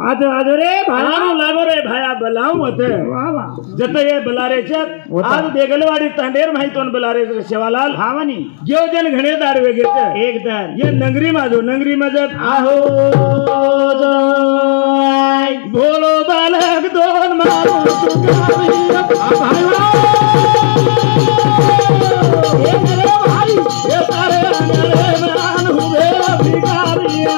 आज रे भाऊ लागो रे भाया बलाऊ होते जत ये बलारे च आज देगलवाडी तांडेर माहितोन बलारे सेवालाल हावनी जेवजन घणे दार वेगेच एक दर ये नगरी माझो नगरी मजत आहो बोलो बालक दोन मारो भाई ये तारे अंगरे मान हुए भिखारिया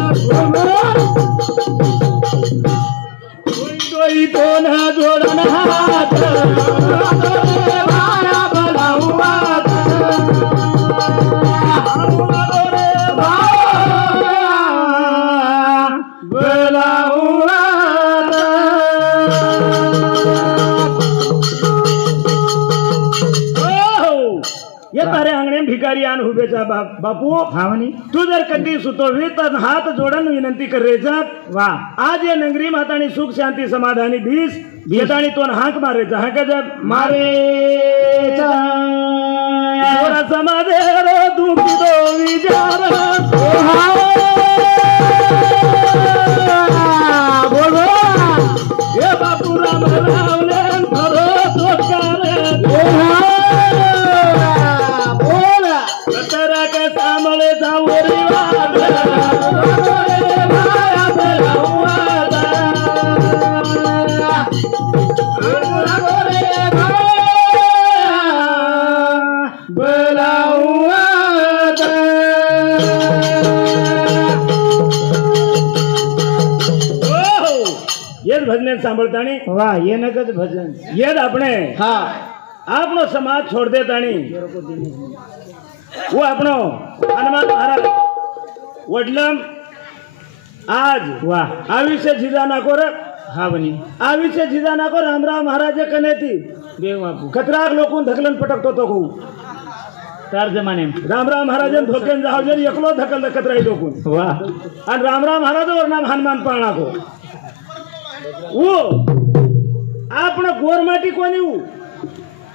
कोई तो ना जोड़न हाथ भाया बलाऊआ ये तारे अंगणे भिकारी आन हुबेचा बापू हावनी तू जर कधी सुतोवी तर हात जोडन विनंती करायचा वा आज या नगरी मातानी सुख शांती समाधानी बीस भेटाणी तो हाक मारायचा हा का जब मारे समाधे रो दुखी दो विचार बोलो ये बापू राम रावले खरो तोकारे बोला कतरा का सामळे जावरी भजन सांभळतानी वा ये नकद भजन येद अपने हा आपनो समाज छोड़ देतानी वो अपनो हनुमान महाराज वडलम आज वा आयुष्य झिजा नाको रे हा बनी आयुष्य झिजा नाको रामराव महाराज कनेती देव बापू खतराक लोकून धकलन पटकतो तो को तार जमाने रामराव महाराजन धोकेन जाव जर एकलो धकल खतराई लोकून वा आणि रामराव महाराज और नाम हनुमान पाळणा को वो आपण गोरमाटी कोणी ऊ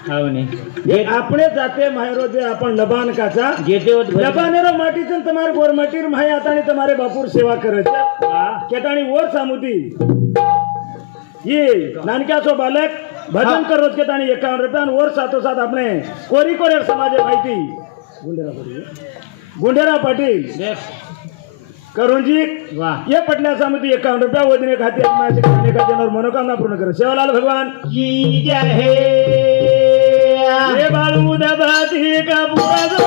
हावनी ये आपणे जाते मायरो जे आपण लबान काचा जेते होत लबानेरो माटीचन तुम्हारे गोरमाटीर माय आतानी तुम्हारे बापूर सेवा करत केताणी वर सामुती ये नानक्याचो बालक भजन करत केताणी 51 रुपया वर सातो सात आपणे कोरी कोरेर समाज माहिती गुंडेरा पाटील करुणजी वाह ये पटना समिति 51 रुपया वजने खाते माझे खाने का जनर मनोकामना पूर्ण करे सेवालाल भगवान की जय हे ये बाळू दबाती का पूरा जो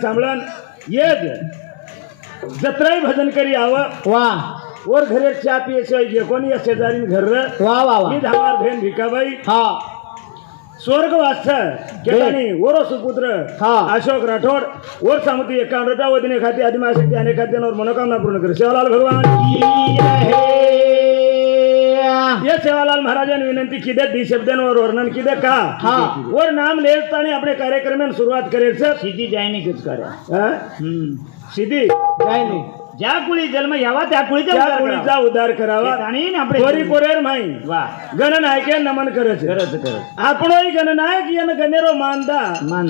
सांभळन ये जत्राई भजन करी आव वा और घरे चा पिए से ये कोनी शेजारी घर वा वा वा ये हमार बहन भिकाबाई हा स्वर्ग वास्ता केतानी ओरो सुपुत्र हा अशोक राठौड़ और सामुती 51 रुपया वदिने खाती आदिमाशक्ति आने खाती और मनोकामना पूर्ण करे सेवालाल भगवान की जय ये सेवालाल महाराजांनी विनंती किदे दी शब्दांवर वर्णन किदे का हा वर नाम लेतानी अपने कार्यक्रम सुरुवात करायचं सीधी जायने कुछ करे सीधी जायने ज्या कुळी जन्म यावा त्या कुळीचा उद्धार करावा आणि आपण कोरी कोरेर माई वा गणनायके नमन करत आपणोही गणनायक यान गणेरो मानदा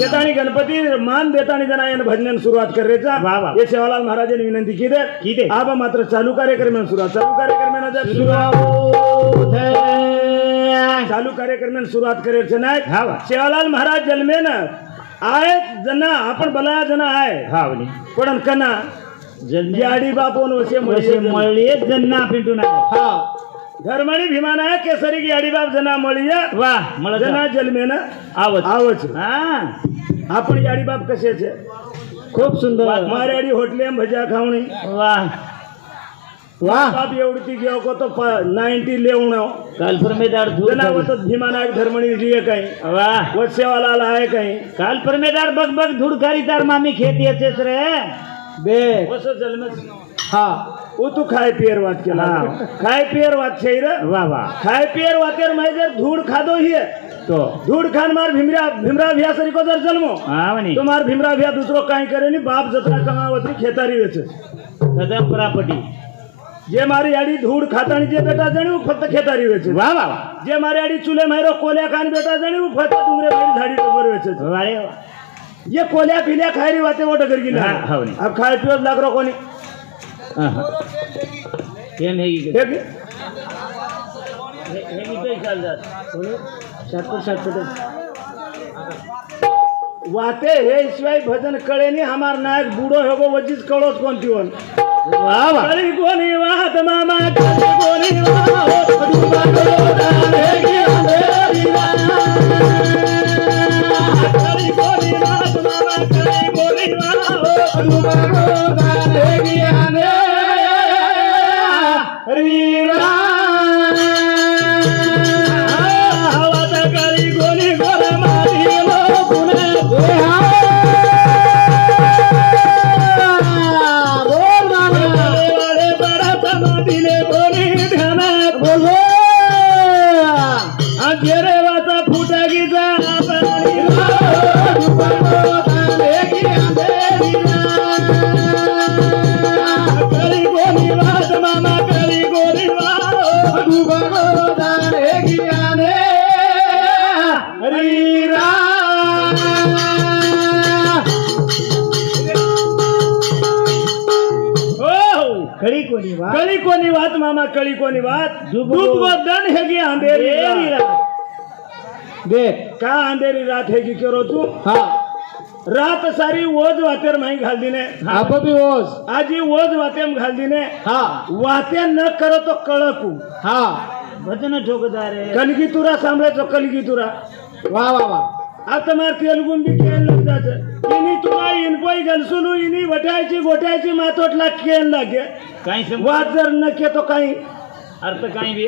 केतानी गणपती मान देतानी जनायन भजन सुरुवात करायचा हे सेवालाल महाराजांनी विनंती किदे आबा मात्र चालू कार्यक्रम सुरुवात चालू कार्यक्रम सुरुवात करायचं नाही सेवालाल महाराज जन्मेन आय जना आपण बला जना आहे हा पण कना याडी बापोन वसे मळले जन्ना पिंटून हा धर्मणी भीमाना केसरी की आडी बाप जना મળીએ વાહ મળે जना जन्मे ना આવો આવો છે હા આપણી આડી બાપ કશે છે ખૂબ સુંદર મારી આડી હોટલે એમ ભજા ખાવણી વાહ વાહ બાપ એવડતી ગયો કો તો 90 લેવણો કાલ પરમેદાર ધૂળ जना वो तो भीमाना धर्मणी रिये कहीं વાહ वत्से वाला लाए कहीं કાલ પરમેદાર બગ બગ ધૂળ ખારી તાર મામી ખેતી હશે રે बे वसो जन्म હા वो तू खाय पियर वात केला हाँ. खाय पियर वात छे रे વાહ વાહ खाय पियर वातेर मैं जर धूड़ खादो ही है તો धूड़ खान मार भीमरा भीमरा भैया सरी को जर जन्मो આવની तो मार भीमरा भैया दूसरो काई करे नहीं बाप जतरा कमावती खेतारी वेचे કદમ પ્રાપર્ટી जे मारी आड़ी धूड़ खातानी जे बेटा जणी वो फक्त खेतारी वेचे વાહ વાહ વાહ जे मारी आड़ी चूल्हे मारो कोल्या खान बेटा जणी वो फक्त डुंगरे मेरी झाड़ी टोकर वेचे વારે ये कोल्या पिल्या खायरी वाते वो डगर गिला हाँ, हाँ, नहीं। अब खाए पियो लाग रो कोनी આહા કેમ હેગી કે देख હેગી તો ચાલ જાત शॉर्टकट वाते हे शिवाय भजन कळे नहीं हमार नायक बूढ़ो होगो वजीज कळोच कोणती वन વાહ વાહ कळी कोणी वाहत मामा कळी कोणी वाहो डुबा गोदान हे गी अंधेरी कळी कोणी वाहत मामा कळी कोणी वाहो डुबा गोदान हे गी अंधेरी हवा तर कळी कोणी गोर मारी लो पुणे ખડી કોની વાત कळी कोणी वात मामा कळी कोणी वात डूब डूब गोदन हेगी अंधेरी अंधेरी रात देख का अंधेरी रात हेगी करो तू હા रात सारी ओज वातेर माही घाल दिने આપો બી ઓસ आजी ओज वातेम घाल दिने હા वाते न करो तो कळकू હા ભજન ઠોકદાર कलगी तुरा सांभळे तो कलगी तुरा વાહ વાહ વાહ आ તમાર तेलगुन बी केन लगता छे इनी तुरा इन कोई गलसुनु इनी वटायची गोटायची मातोटला केन लागे કાઈ સમ वात जर न के तो काही अर्थ કાઈ બી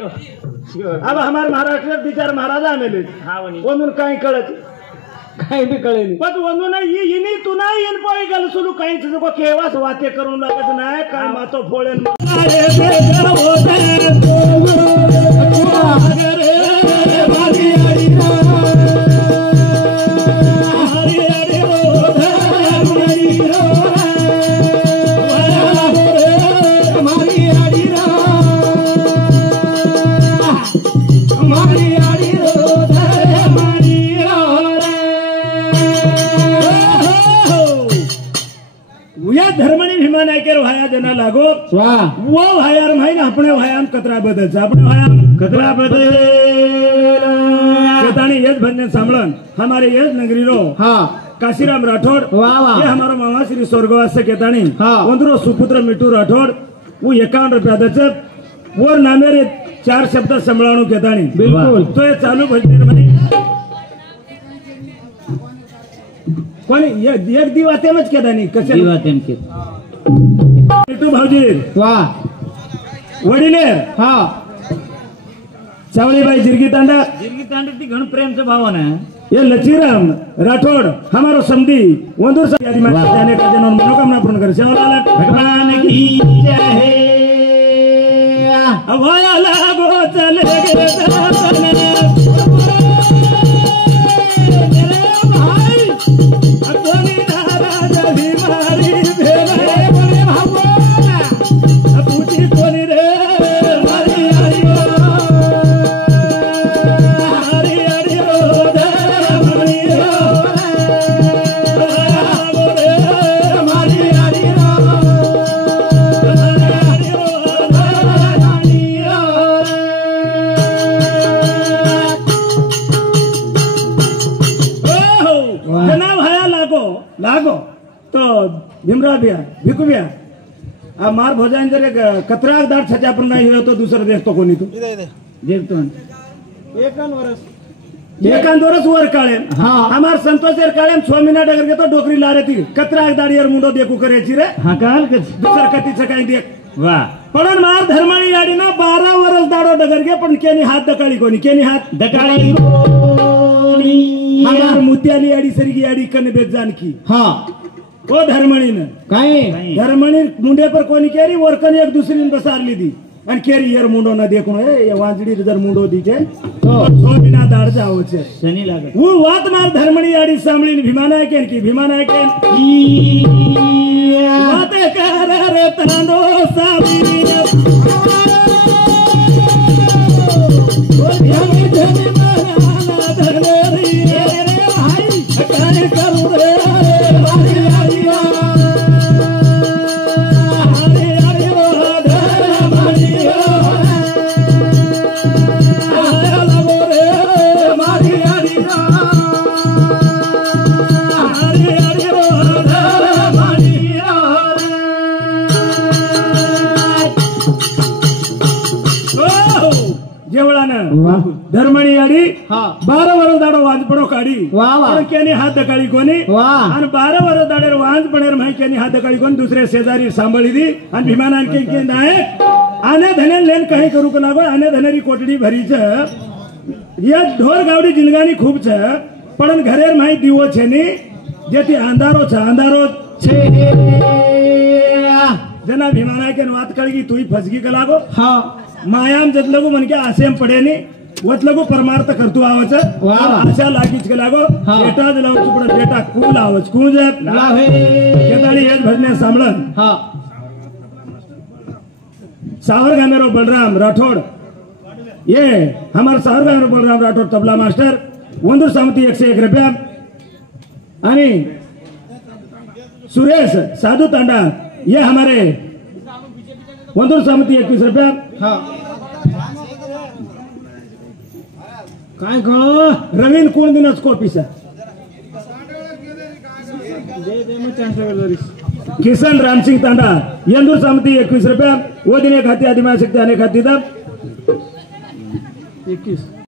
अब हमार महाराष्ट्र बिचार महाराजा आमेले હા વની वनून काही कळत કાઈ બી કળે ની पण वनून इनी तुना इन कोई गलसुनु काही तुझको केवास वाते करून लागत नाही काय मातो फोळेन अरे बेटा होते रे मारी आडी हरी हरी हो धरी हो मारी आडी मारी आडी रो मारी या धर्मणी भीमा नायकेर व्हाया जना लागो વાહ वो व्हायार माही ना अपने व्यायाम कतरा बदल अपने व्यायाम कतरा बदल केतानी येज भजन सांभळन हमारे येज नगरी रो હા काशीराम राठौड़ वाह, वाह। ये हमारा मामा श्री स्वर्गवास से केतानी हाँ। उंदरो सुपुत्र मिट्टू राठौड़ वो 51 रुपया दचे वो नामेरे 4 शब्द संभळाणू केतानी बिलकुल। तो ये चालू भजन म्हणे कोणी एक दिवातेमच केतानी कसे ઈ વાત એમ કે मिट्टू भाऊजी વાહ वडिले હા सावळीबाई जिरगी तांडा જીરગી તાંડતી ઘણ પ્રેમ છે ભાવને ये लचीराम राठौड़ हमारो समधी वंदूर से आदि में जाने का जनों मनोकामना पूर्ण करे सेवालाल भगवान की जय अब आया लागो चले गे दातने मेरे भाई अतोनी नाराज बीमारी भेले बोले भावना पूछी कोनी रे मारी आई हरी हरी हो लागो तो भीमरा भैया भिकू भैया मार भोजान जर कतराक दाट छाच्या आपण नाही हिरो तो दुसरं देखतो कोणी तू देखतो एकांदोरच वर काळेन हमार संतोष काळेन स्वामीना डगर घेतो डोकरी लारे ती कतराक दाडीवर मुंडो देखू करायची रे हा काल दुसरं कतीचं काही देख वा पण मार धर्माळी गाडी ना 12 वर्ष दाडो डगर घे पण केनी हात दकाळी कोणी केनी हात दकाळी हमार मुत्याली आडी सरगी आडी कन बेत जानकी हा ओ धर्मणीनं काय धर्मणी मुंडे पर कोणी केरी वरकन एक दुसरीन बसारली दी आणि केरी यर मुंडो ना देखून ए वांजडी जर मुंडो दीचे तो सोमिना दाड जावचे शनी लागत वो वात मार धर्मणी आडी सांभळीन भीमानाय केन की भीमानाय केन वात कर रे तांडो सावली ओ ध्यानी ध्यानी माना धरले रे भाई काय करू रे धर्मणी आडी 12 वर्ष दाडो वाज पडो काढी केनी हात दकाळी कोणी आणि 12 वर्ष दाडेर वाज पडेर माही केनी हात दकाळी कोणी दुसरे शेजारी सांभाळी दी आणि भीमानान के नायक आने धने लेन काही करू को लागो आने धनेरी कोटडी भरीच या ढोर गावडी जिलगानी खूप छ पण घरेर माही दिवो छेनी जेती अंधारो छ अंधारो छे जना भीमाना के वात कळगी तुई फसगी का लागो मायाम जतलगू मन के आसेम पडेनी वतलगू परमार्थ करतू आवच आशा लागीच के लागो बेटा दिलाव चुपड बेटा कूल आवच कूज केताळी हेच भजने सांभळन सावर गामेरो बलराम राठौड़ ये हमारे सावर गामेरो बलराम राठौड़ तबला मास्टर वंदूर सामती 101 रुपया आणि सुरेश साधु तांडा ये हमारे वंदूर सामती 21 रुपया काय कळो रवीन कोण दिनच कॉपीसा किसन रामसिंग तांडा यंदूर सामती 21 रुपया वो दिन एक हाथी आदिमा शक्ति आने खाती था 21